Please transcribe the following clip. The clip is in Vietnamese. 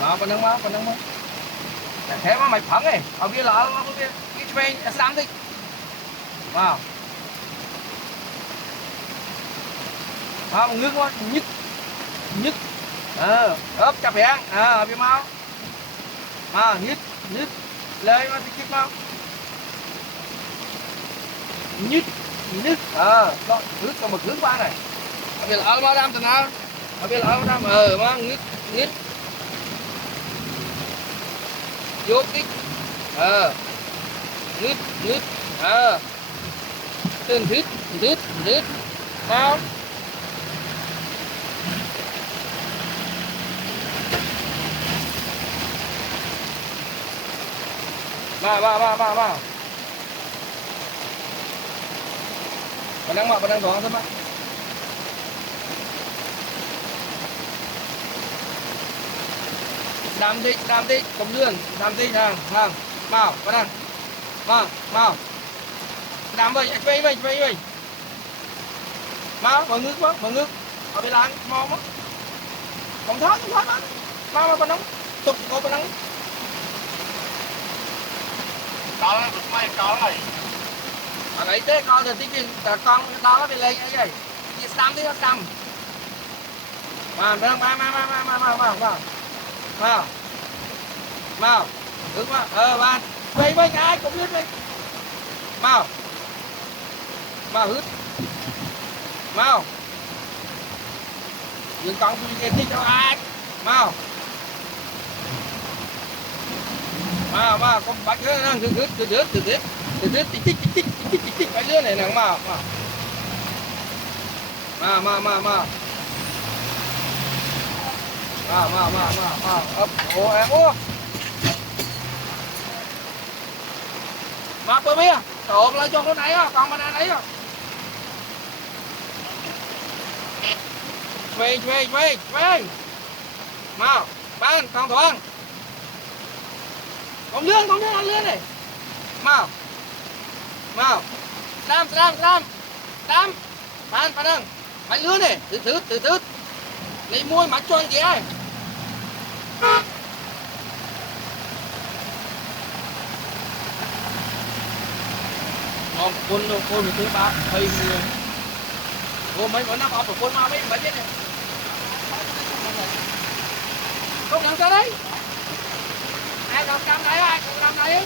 Đó, còn nâng mà. Thế mà mày phẳng ấy, ở bên là cái train xám đi. Vào. Đó, ngước quá, nhức. Ốp chập hẹn, ở bên mau. Nhức. Lên mà chích mau. Nhức. Đó, hướng còn một hướng qua này. Ở bên là ở đam từ nào? Ở bên là ở đam, mà ngước. Vô kích. Ngứt. Từng thít. Mau. Vào. Bạn đang thoáng thôi mà. Đam đi, công lươn, đam đi hàng. Mau, bạn đang. Mau. Đam vậy. Mau, mở ngước. Ở bên làng, mau mà. Không thoát mà. Mau bạn đang. Tục có bạn đang. Có này. Ở đấy thế con thì tính con đó nó bị lên cái gì? Đi xăm đi nó xăm. Mà mau. Đứng mà. Bạn. Quay ai cũng biết đi. Mau. Hít. Mau. Đừng con đi đi cho ai. Mau, con bạch nữa đang từ tích bạch nữa này nè. Mau. Ấp ồ em ua. Mà bơi bia, trộn lại cho con này á, còn bên này á. Về. Mau, ban thong thoáng. Con lươn ăn lươn này. Mau. Đam. Ban ơn. Bánh lươn này, từ. Lấy môi mắt cho anh chị ơi. Con một thứ ba hơi người. Mấy con nó học con ma mấy chết này. Không làm sao đấy. Ai còn cầm đấy.